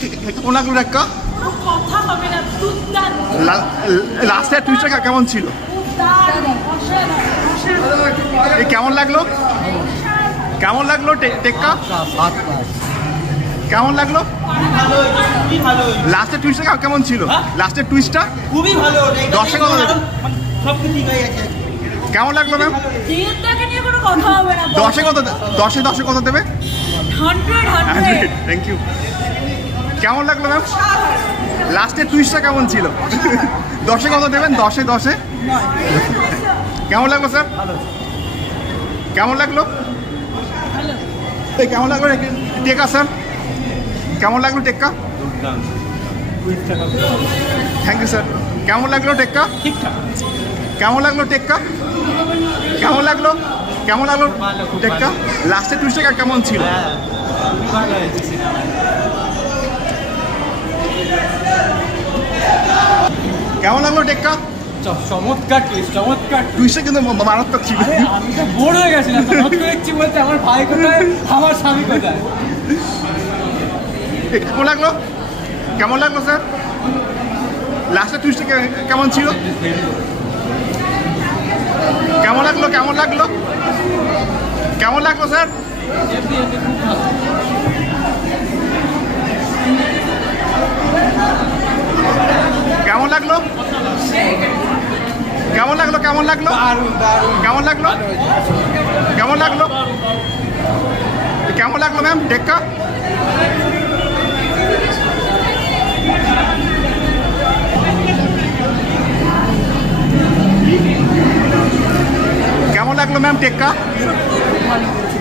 কেমন লাগলো টেক্কা? লাস্টের টুইস্টটা কেমন ছিল? কেমন লাগলো? কেমন লাগলো টেক্কা? কেমন লাগলো? লাস্টের টুইস্টটা কেমন ছিল? লাস্টের টুইস্টটা খুবই ভালো। 10-এ কত দেবে? সব কিছু ঠিক হয়ে গেছে। কেমন লাগলো ম্যাম? 10-এ কত? 10-এ কত দেবে? 100 থ্যাংক ইউ। কেমন লাগলো ম্যাম? লাস্টের টুইস্টটা কেমন ছিল? 10-এ কত দেবেন? 10-এ কেমন লাগলো স্যার? কেমন লাগলো? কেমন লাগলো টেক্কা স্যার? কেমন লাগলো টেক্কা? Thank you sir. কেমন লাগলো টেক্কা? কেমন লাগলো টেক্কা? কেমন লাগলো? কেমন লাগলো টেক্কা? লাস্টের টুইস্টটা কেমন ছিল? কেমন লাগলো টেক্কা? চমৎকার টুইস্ট, চমৎকার টুইস্টটা কিন্তু মারাত্মক ছিল। আমি তো বোর হয়ে গেছিলাম, দেখছি বলতে আমার ভাই কোথায়, আমার স্বামী কোথায়। কেমন লাগলো? কেমন লাগলো স্যার? লাস্টের টুইস্টটা কেমন ছিল? কেমন লাগলো? কেমন লাগলো? কেমন লাগলো স্যার? কেমন লাগলো? কেমন লাগলো? কেমন লাগলো? কেমন লাগলো? কেমন লাগলো? কেমন লাগলো ম্যাম টেক্কা? কেমন লাগলো ম্যাম টেক্কা?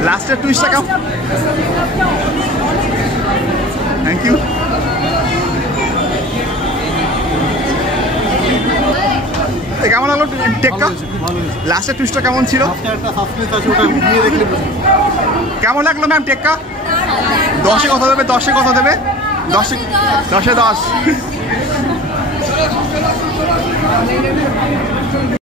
লাস্টের টুইস্টটা কেমন? Thank you. কেমন লাগলো টেক্কা? লাস্টের টুইস্টটা কেমন ছিল? কেমন লাগলো ম্যাম টেক্কা? 10-এ কত দেবে? 10-এ কত দেবে? 10-এ 10।